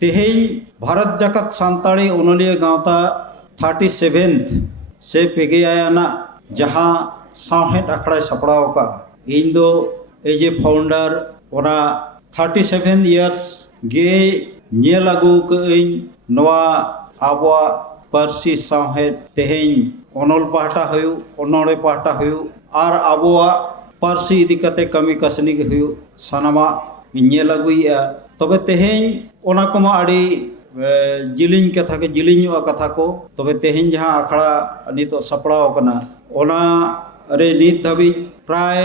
तेहें भारत जगत सान्ताड़ी ओनलिया गाँवता 37th से पेगेयाना जहाँ साहेट अखड़ा सपड़ाव का इन दो एज ए फाउंडर ओना 37 years गे नेल अगू कईं नवा आबवा पारसी साहेट तेहें ओनल पाहटा हुयु ओनोड़े पाहटा हुयु और आबवा पारसी इदी कते कमी कसनी के हुयु सनामा नेल अगुइया तबे तेहें ओना कोमा आड़ी जिलिंग कथा के जिलिंग कथा को तबे तेहें जहाँ अखड़ा नितो सपड़ाव कना ओना रे नित धाबी प्राय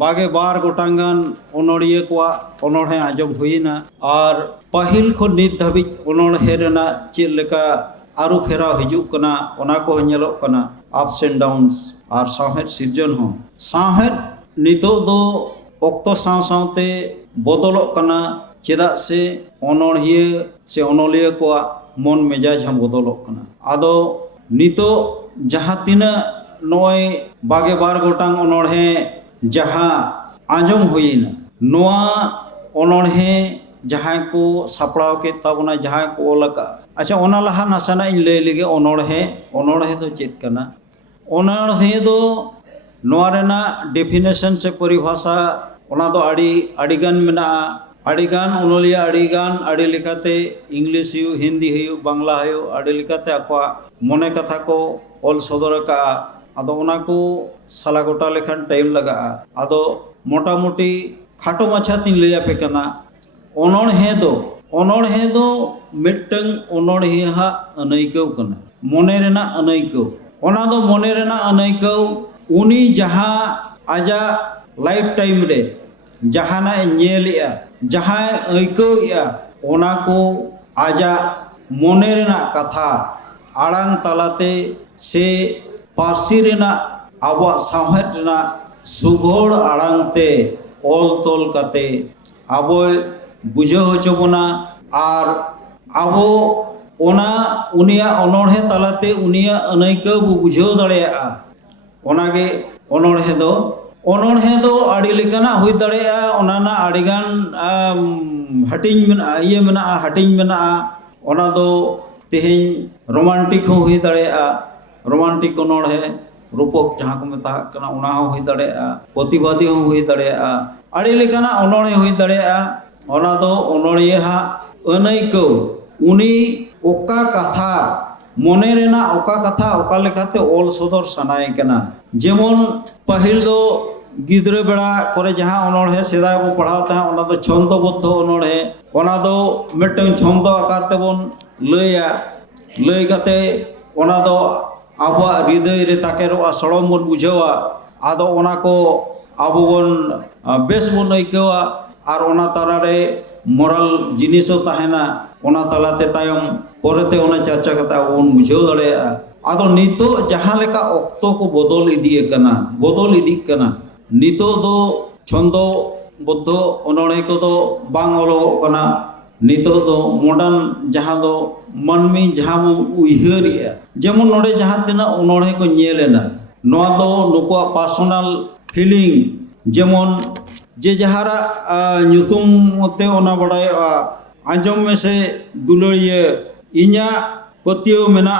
22 गोटांगान ओनोड़िया कोआ ओनोड़े आजम हुईना और पहिल को नित धाबी ओनोड़े रेना चेद लेका आरु फेराव हिजुक कना ओना को नेलोग कना अप्स एंड डाउन्स और साहेट सिरजन हो साहेट नितो दो ऑक्तो साव सावते बदलोग कना चेदा से ओनोड़िया से ओनोलिया कोआ मन मेजाज हम बदलोग कना आदो नितो जहाँ तीना नोय 22 गोटांग ओनोड़े जहाँ आजम हुईना नोआ ओनोड़े जहाँ को सपड़ाव के तबना जहाँ को ओलका अच्छा ओना लहा नासाना इन ले लेगे ओनोड़े दो चेत कना ओनोड़े दो नोआ रेना डेफिनेशन से परिभाषा ओना दो आड़ीगान मेना आड़ीगान ओनलिया आड़ीगान आड़ी लेकाते इंग्लिश हयु हिंदी हयु बांग्ला हयु आड़ी लेकाते आकवा मने कथा को ऑल सदर का आदो ओना को साला गोटा लेखान टाइम लगा आदो मोटा मोटी खाटो माछा तीन लैया पे कना ओनोड़े दो मिट्टंग ओनोड़िया हा अनैकव कना मोने रेना अनैकव ओना दो मोने रेना अनैकव उनी जहाँ आजा लाइफ टाइम रे जहाना नेलिया जहाँ ऐकवया ओना को आजा मोने रेना कथा आड़ांग तलाते से पारसी रेना आबा साहेट रेना सुघोड़ आड़ांगते ऑल तोल कते आबो बुझे होचोबना और आबो ओना उनिया ओनोड़े तलाते उनिया अनैकव बुझेव दाड़ेया ओनागे ओनोड़े दो आड़ी लेकाना हुई दाड़ेया ओनाना आड़ीगान हटिंग मेना इये मेना हटिंग मेना ओना दो तेहें रोमांटिक हो हुई दाड़ेया रोमांटिक ओनोड़े रूपक जहाँ को मेता कना ओना हो हुई दाड़ेया प्रतिवादी हो हुई दाड़ेया आड़ी लेकाना ओनोड़े हुई दाड़ेया ओना दो ओनोड़िया हा अनैकव उनी ओका कथा मोने रेना ओका कथा ओका लेखाते ऑल सदर सनाय कना जेमन पहिल दो गिद्रे बेड़ा करे जहाँ ओनोड़े सेदाय बो पढ़ाव तहा ओना दो छंदबद्ध ओनोड़े ओना दो मिट्टन छंद आकाते बोन लैया लैय काते ओना दो आबो हृदय रे ताकेरोआ सड़म बोन बुझावा आदो ओना को आबो बोन बेस बोन ऐकवा और ओना तारारे मोरल जिनिसो तहेना ओना तलाते तायम पोरेते ओना चर्चा कता बोन बुझाव दाड़ेया आदो नितो जहाँ लेका ऑक्तो को बदल इदी कना नितो दो छंदो बद्ध ओनोड़े को दो बांग ओलोगो कना नितो दो मॉडर्न जहाँ दो मनमी जहाँ बो उइहरिया जेमन नोड़े जहाँ तिना ओनोड़े को नेलेना नोआ दो नुकुआ पर्सनल फीलिंग जेमन जे जहारा ᱧᱩᱛᱩᱢ ते ओना बड़ायोआ आंजम में से दुलड़िया इन्या पतियो मेना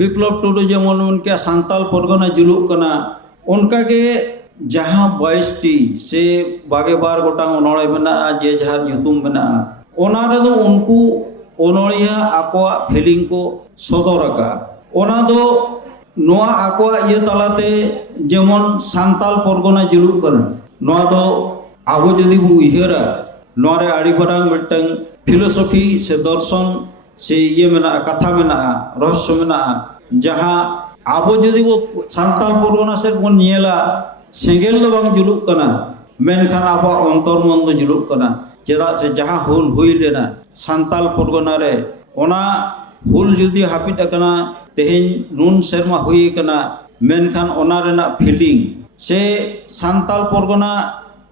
विप्लव टुडू जेमन उनके सांताल परगना जुलूक कना उनका के जहाँ 22टी से 22 गोटांग ओनोड़े मेना जे जहार ᱧᱩᱛᱩᱢ मेना ओना रे दो उनको ओनोड़िया आकोआ फीलिंग को सदरका ओना दो नोआ आकोआ ये तलाते जेमन सांताल परगना जुलूक कना नोआ दो आबो जदि बो उइहरा नोआ रे आड़ी बरांग मिट्टन फिलोसफी से दर्शन से ये मेना कथा मेना रहस्य मेना जहाँ आबो जदि बो सांताल परगना से बन नेला सेंगेल दो बांग जुलूक कना मेनखान आबो अंतर मन दो जुलूक कना चेदा से जहाँ हुल हुई लेना सांताल परगना रे ओना हुल जुदी हापिट कना तेहें नून सेरमा हुई कना मेनखान ओना रेना फीलिंग से सांताल परगना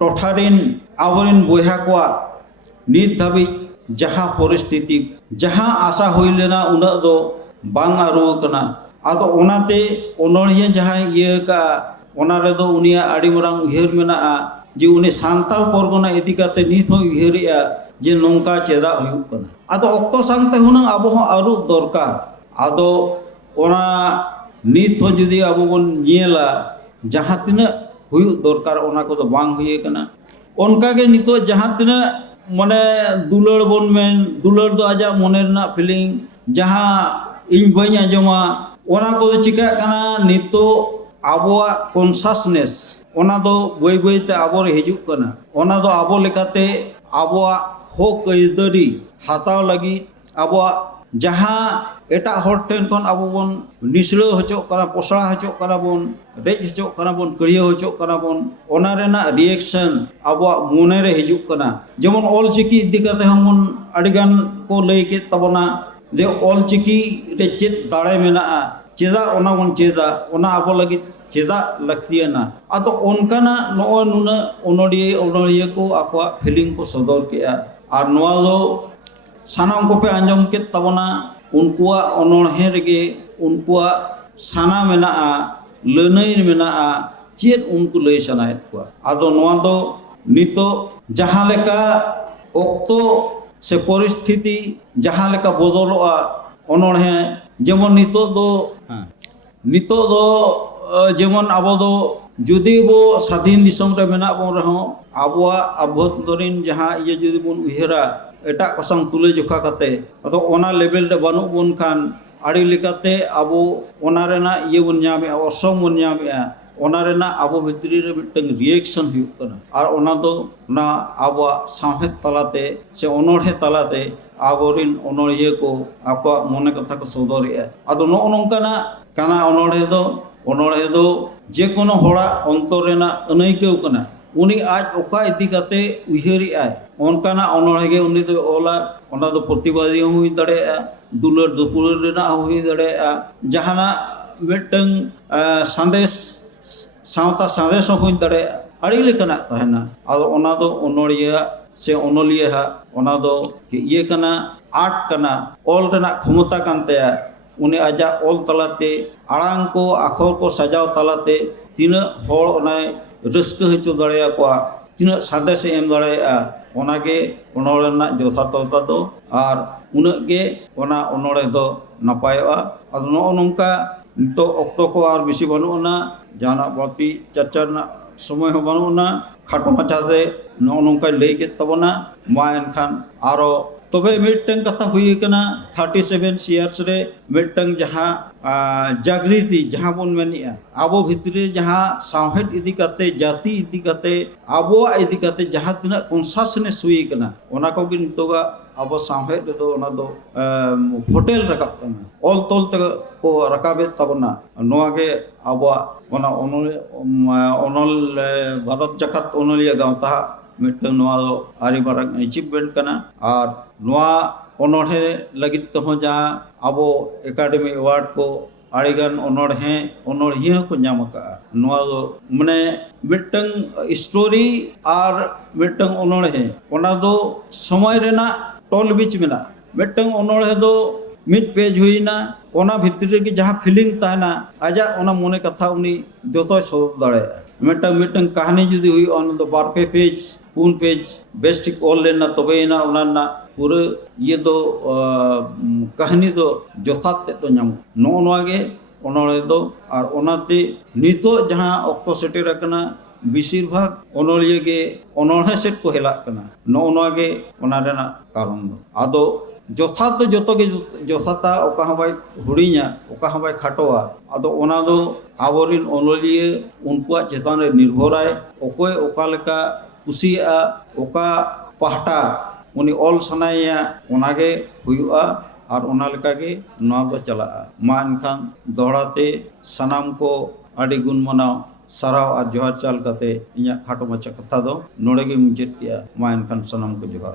टोठारिन आवरिन बोया कोआ नित धाबी जहाँ परिस्थिति जहाँ आशा हुई लेना उना दो बांग आरो कना आदो ओनाते ओनोड़िया जहाँ ये का ओना रे दो उनिया आड़ी मरांग उइहर मेना जे उनी सांताल परगना इदी काते नित हो उइहरिया जे नौका चेदा हुयुक कना आदो ऑक्तो सांगते हुनंग आबो हो आरु दरकार आदो ओना नित हो जुदी आबो बन नियला जहां तिना हुयुक दरकार ओना को तो बांग हुये कना उनका के नितो जहां तिना मने दुलड़ बन में दुलड़ दो आजा मने रना फीलिंग जहां इन बई आजमा ओना को चिका कना नितो आबोआ कॉन्शसनेस ओना दो बई बई ते आबो रे हिजुक कना ओना दो आबो लेकाते आबोआ हक अयदारी हाताव लगी आबोआ जहां एटा हर ठेन कोन आबो बन निसड़ो हचो कना पोसड़ा हचो कना बन रेज हचो कना बन कड़िया हचो कना बन ओना रेना रिएक्शन आबोआ मोने रे हिजुक कना जेमन ऑल चिकी इदी कते हमन अडिगान को लई के तबना दे ऑल चिकी रे चेत दाड़े मेना चेदा ओना बन चेदा ओना आबो लगी चेदा लक्तियाना आदो ओनकाना नो नुना ओनोड़िया को आको फीलिंग को सदर के और नोआ दो सानाम को पे आंजम के तबना उनकुआ ओनोड़हे रेगे उनकुआ साना मेना लनई मेना चेद उनको लई सनायत को आदो नोआ दो नितो जहां लेका ओक्तो से परिस्थिति जहां लेका बदलोआ ओनोड़हे जेमन नितो दो जेमन आबो दो जुदी बो स्वाधीन दिसम रे मेना बन रहो आबोआ अभ्यंतरीण जहां ये जुदी बन उहेरा एटा कसम तुले जोखा कते अतो ओना लेवल रे बानु बन खान आड़ी लेकाते आबो ओना रेना ये बन न्यामे असम बन न्यामे ओना रेना आबो भितरी रे मिटंग रिएक्शन हुयुक कना और ओना दो ना आबो साहेब तलाते से ओनोड़े तलाते आबोरिन ओनोड़िया को आको मने कथा को सदरिया आदो नो नोंकाना काना ओनोड़े दो जे कोनो होड़ा अंतर रेना अनैकौ कना उनी आज ओका इदी कते उइहरी आय ओनकाना ओनोड़े गे उनी दो ओला ओना दो प्रतिवादी हुई दड़े दुलर दुपुर रेना हुई दड़े जहाना मिटंग संदेश सावता संदेश हुई दड़े अड़ी लेकना तहना आदो ओना दो ओनोड़िया से ओनोलिया ओना दो कि ये कना आर्ट कना ऑल रेना क्षमता कानतेया उन्हें आजा ऑल तलाते आड़ांग को आखर को सजाव तलाते तीना होड़ ओनाय रस्क हचो दड़ेया को तीना संदेश एम दड़ेया ओनागे ओनोड़ेना यथार्थता दो और उनगे ओना ओनोड़े दो नपायोआ आदो नो नोंका नितो ऑक्तो को और बेसी बानुना जाना बाती चर्चा समय हो बानुना खाटो माचा से नो नोंका लई के तबना मा एनखान आरो तबे मिटंग कथा हुई कना 37 इयर्स रे मिटंग जहां जागृति जहां बन मेनिया आबो भितरे जहां साहेब इदी कते जाति इदी कते आबो इदी कते जहां तिना कॉन्शसनेस हुई कना ओना को कि नितोगा आबो साहेब दो ओना दो होटल रकाब कना ऑल तोल तक को रकाबे तबना नोआगे आबो ओना ओनल भारत जगत ओनलिया गांवता मिटंग नोआ दो आरी बारंग अचीवमेंट कना और नोआ ओनोड़े लगित तो जहाँ आबो एकेडमी अवार्ड को आड़ीगान ओनोड़िया को नाम का नोआ दो मने मिटंग स्टोरी और मिटंग ओनोड़े ओना दो समय रेना टोल बीच मेना मिटंग ओनोड़े दो मिट पेज हुईना ओना भितरी की जहाँ फीलिंग ताना आजा ओना मने कथा उनी जोतो सदर दाड़े मिटंग कहानी जुदी हुई ओना दो 2 पेज 3 पेज बेस्टिक ऑल लेना तबेना ओना पूरे ये दो कहानी दो जोथात तो नाम नो नोगे ओनोड़े दो और ओनाते नितो जहाँ ऑक्टो सेटेर कना बेसिर भाग ओनोलिया गे ओनोड़े सेट को हेला कना नो नोगे ओना रेना कारण दो आदो जोथात तो जोतो के जोथाता ओका हबाई हुड़िया ओका हबाई खाटोआ आदो ओना दो आबोरिन ओनोलिया उनकुआ चेतान रे निर्भराय ओकोय ओका लेका कुसिया ओका पहाटा उनी ऑल सनाया ओनागे हुयुआ और ओना लेका के नोआ दो चला मा एनखान दोहराते सनाम को आड़ी गुण मनाव साराव और जोहार चाल कते इया खाटो माचा कथा दो नोड़े गे मुचाद किया मा एनखान सनाम को जोहार।